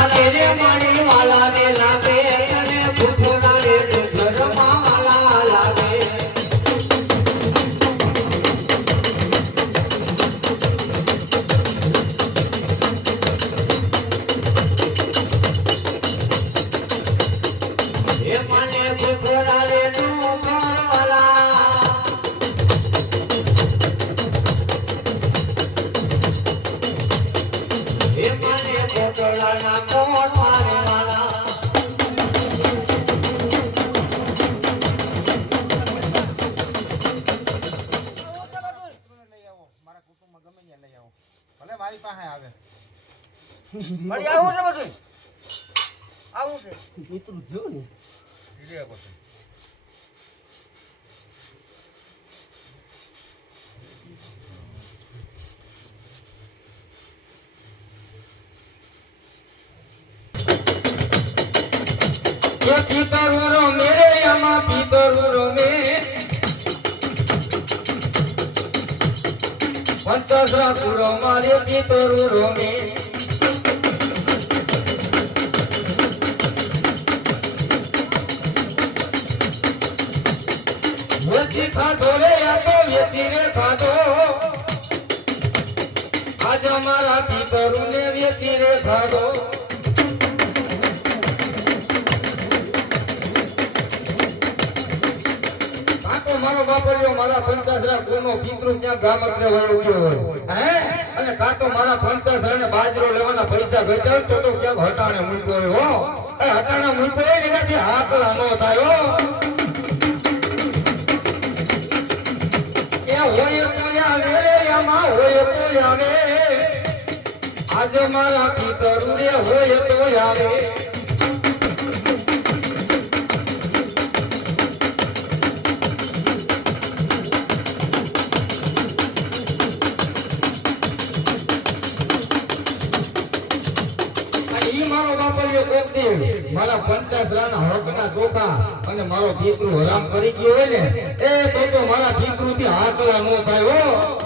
લાગે રે મણી વાલા રે લાગે પાસે આવે. મળી આવું છે બધું આવું છે. મિત્રો જો ને. લે પછી એક પિતરુરો મેરે અમા પિતરુરો મેરે અંતસરાપુરો મારે પિતરુ રોમે વ્યતિ ખાધો રે આપો વ્યતિ રે ખાધો. આજ અમારા પિતરુ ને વ્યતિ રે ખાધો. કાકો મારો મારા પંચાસરા કોનો પિતૃ ક્યાં ગામ અગ્રે ગયો હોય. હે? અને કાકો મારા પંચાસરા ને બાજરો લેવાના પૈસા ઘટ્યા તો તો ક્યાંક હટાણે મૂક્યો હોય, હો? એ હટાણે મૂક્યો હોય એનાથી હાકલા નો થાય, હો? એ હોય તો આવે રે, આમાં હોય તો આવે આજે મારા પિતરુ રે હોય તો આવે દી પંચાસ રાના હકના ચોખા અને મારો દીકરો હરામ કરી ગયો હોય ને, એ તો મારા પિતૃ થી હાથલા નો થાય હો.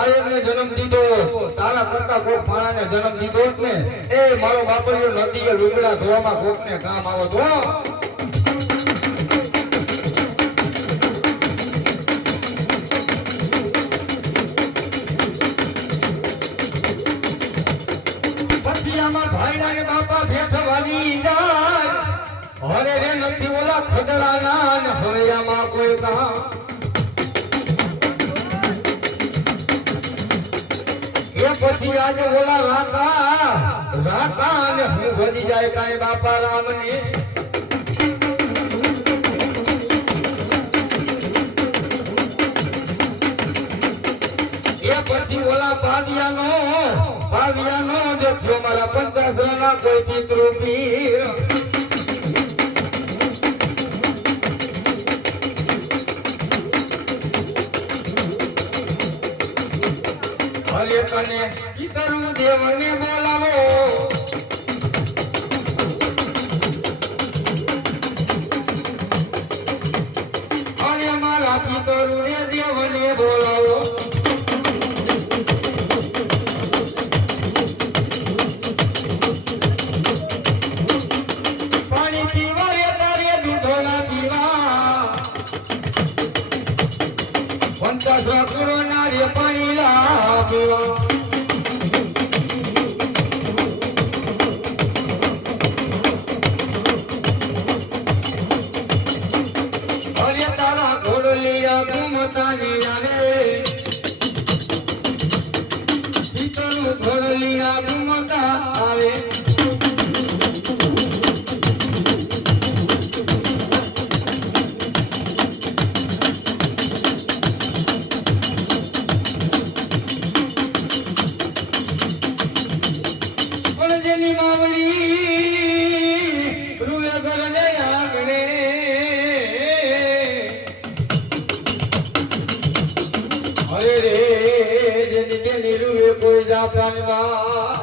કાયમને જન્મ દીધો, તારા કરતા કોઈ ફાળાને જન્મ દીધો જ ને. એ મારો બાપરિયો નદીએ લુગડા ધોવામાં કોકને કામ આવો જાય. હરે રે નથી ઓલા ખદરાના ને હવે આમાં કોઈ કામ પછી આજે ઓલા રાતા રાતા અને હું ભજી જાય કાંઈ બાપા રામની. એ પછી ઓલા પાવિયાનો પાવિયાનો દેખ્યો મારા પંચાસરાના કોઈ પિતૃ પીર હરે તને પિતરું દેવને બોલાવો. રે જેની બેની રૂવે કોઈ જાપાનમાં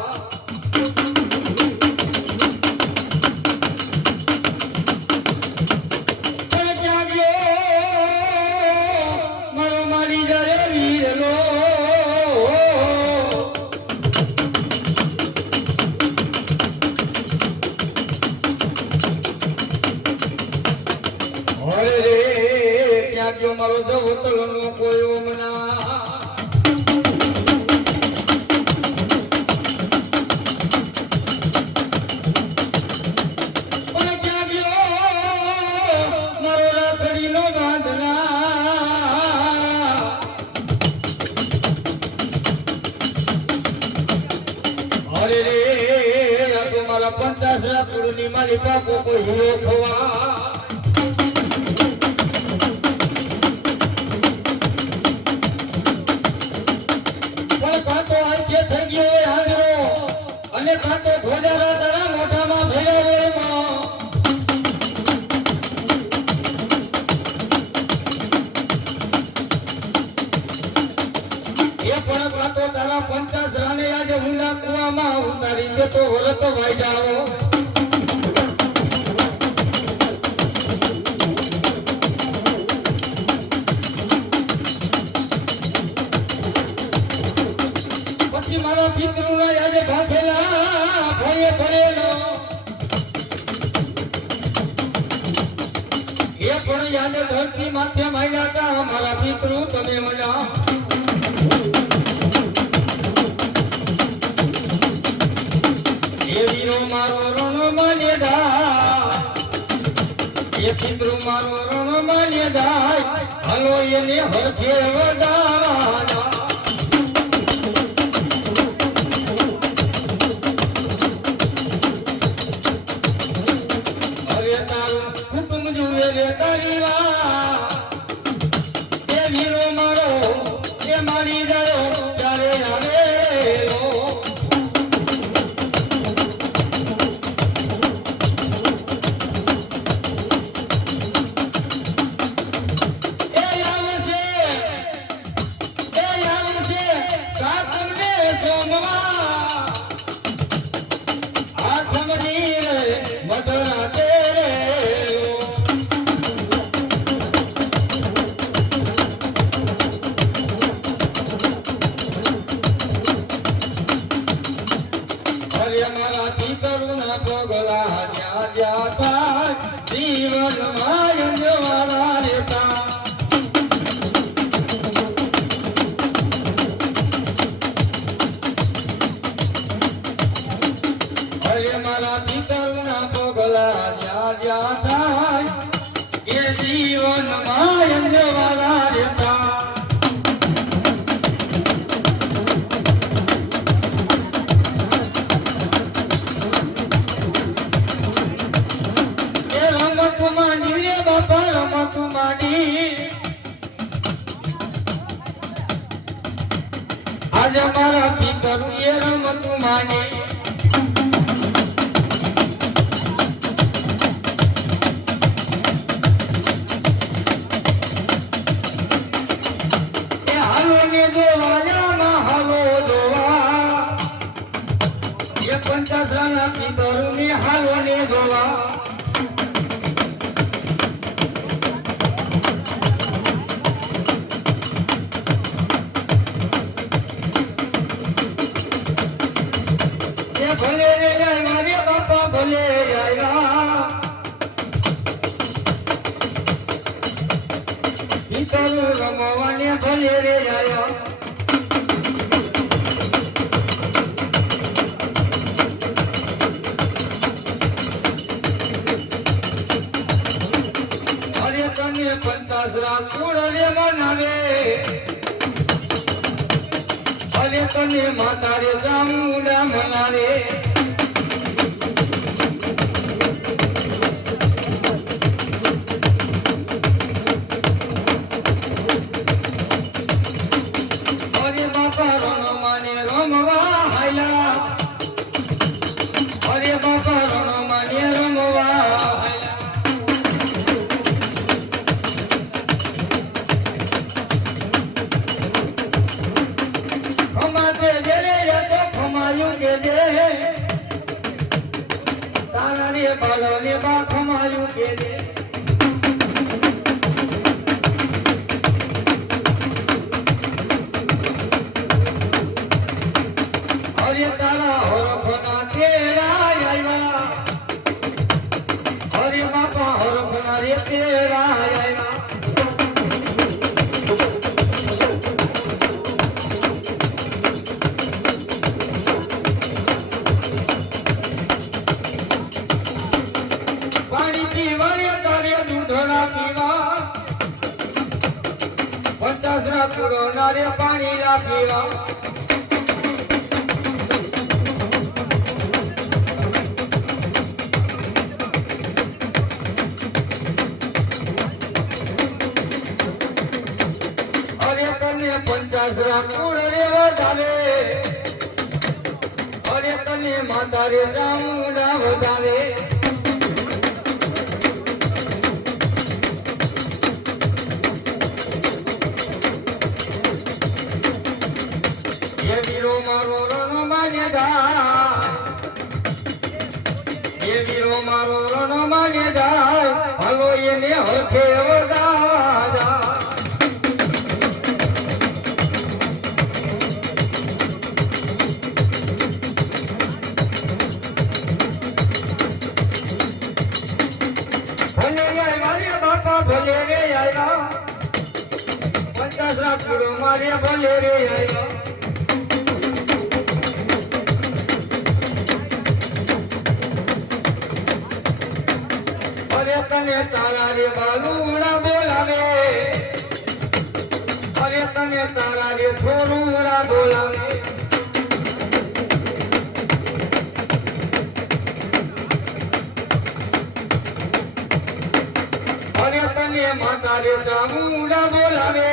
પણ કાં તારા પંચાસ રાને આજે ઊંડા કુવામાં ઉતારી દે તો વરત ભાઈ જાવો પછી મારા પિતૃના આજે ભાખેલા ભયે ભરેલો. એ પણ માથે માર્યા હતા મારા પિતૃ તમે મળ્યા વીરો ઋણ રણ માન્યદા એ પિતૃ મારો રણ માન્યદા હલો એને હરખે વધારવાના અરે મારા પિતરુના પગલા જ્યાં જ્યાં થાય આજે મારા પિતર એ રમતું માંડી ને હાલો ને જોવા. પંચાસરા કુળ રે મનાવે અરે તને માતા રે જામુડા મનાવે. કેજે તારા રે બાળો ને બા ખમાયું કેજે અરે દૂધના પીવા પચાસ ના ના રે પાણી ના પીવા પંચાસ પચાસ રે વધારે. અરે માતા રે ચામુંડા વધારે. મારો રનો માને જાય એ વીરો મારો રનો માને જાય હલો એને હથે જાય ભલે રે આવ્યા પચાસ રાખડો મારે ભલે રે આવ્યા અરે તને તારા રે બાલુડા બોલાવે. અરે તને તારા રે છોરુડા બોલાવે. અરે તને માતા રે ચામુંડા બોલાવે.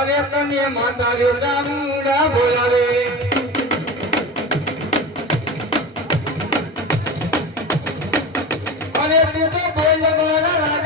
અરે તને માતા રે ચામુંડા બોલાવે. અરે તું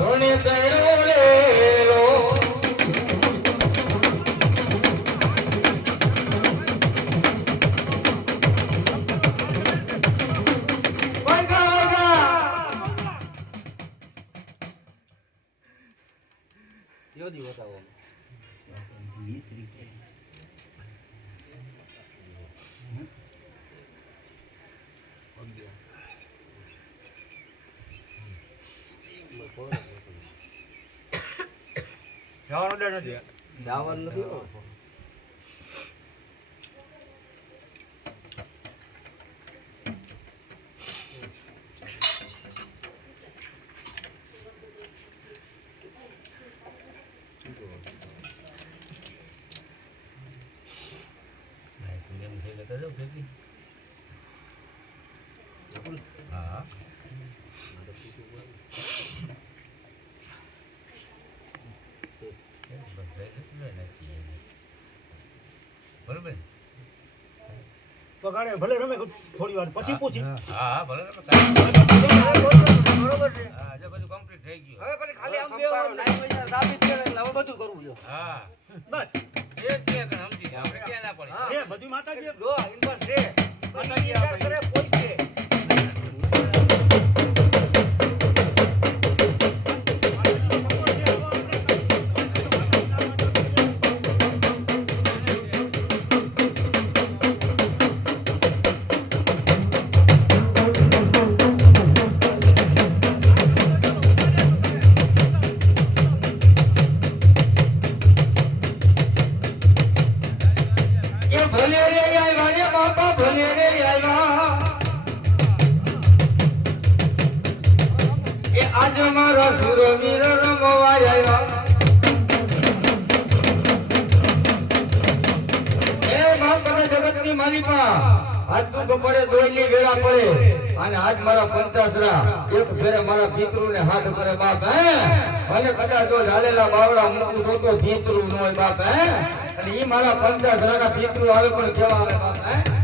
જવાનો ડર નથી. જવાનું નથી હો. બરોબર પગાડે ભલે રમે થોડી વાર પછી પૂછી. હા. હા ભલે તમે બરોબર છે. હા જે બધું કમ્પ્લીટ થઈ ગયું. હવે પછી ખાલી આમ. સાબિત કરે એટલે હવે બધું કરવું છે. હા. બસ. એ જ છે કે સમજી આપણે કે ના પડે. છે બધું માતાજી જો ઇન્વર્સ છે. માતાજી આપણે કોઈ છે. ગોવીર રમવા આવ્યા એ બાપના જગતની મારી અને આજ મારા પંચાસરા એક ફેરે મારા ભીતરું હાથ કરે બાપ અને કદાચ જો ઝાલેલા બાવડા મૂકું તો તો હોય બાપ અને ઈ મારા પંચાસરા ના ભીતરું આવે પણ કેવા આવે બાપ, હે?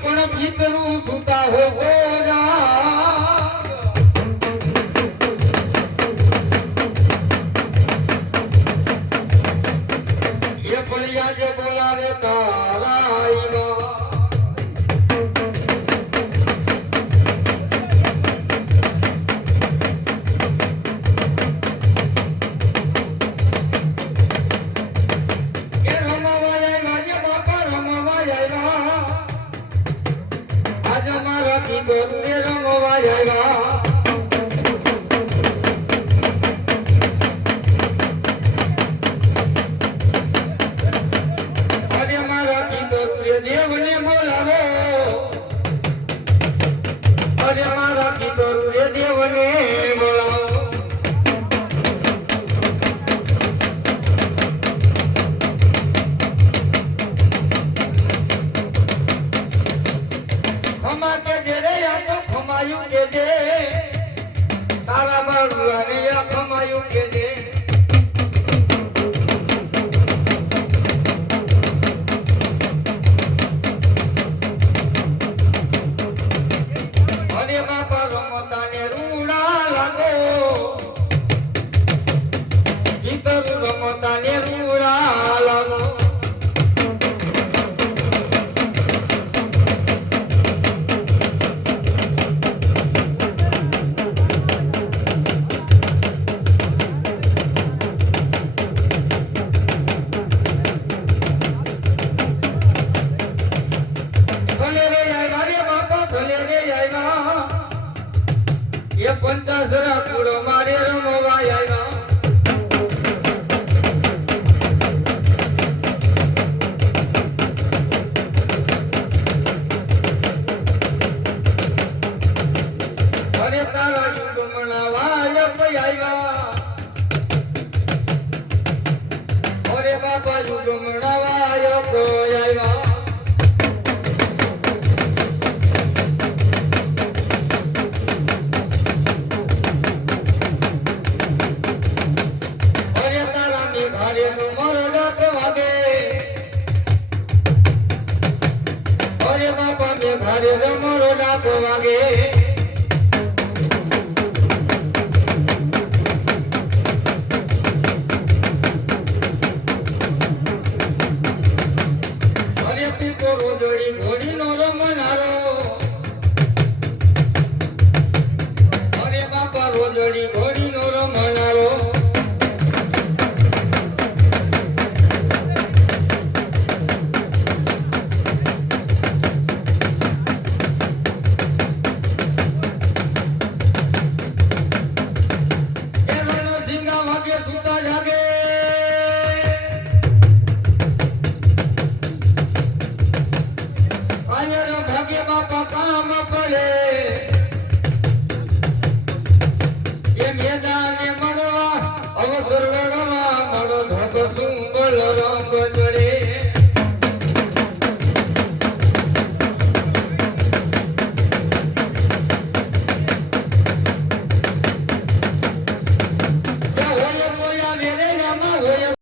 પણ ભીતરું સુતા હો આજ મારા પિતરને રે આવ્યા એ પંચાસરા કુળો મારે રમવા ની નું મરડાટ વાગે. અરે બાપા ને ઘરે નું ડાક વાગે.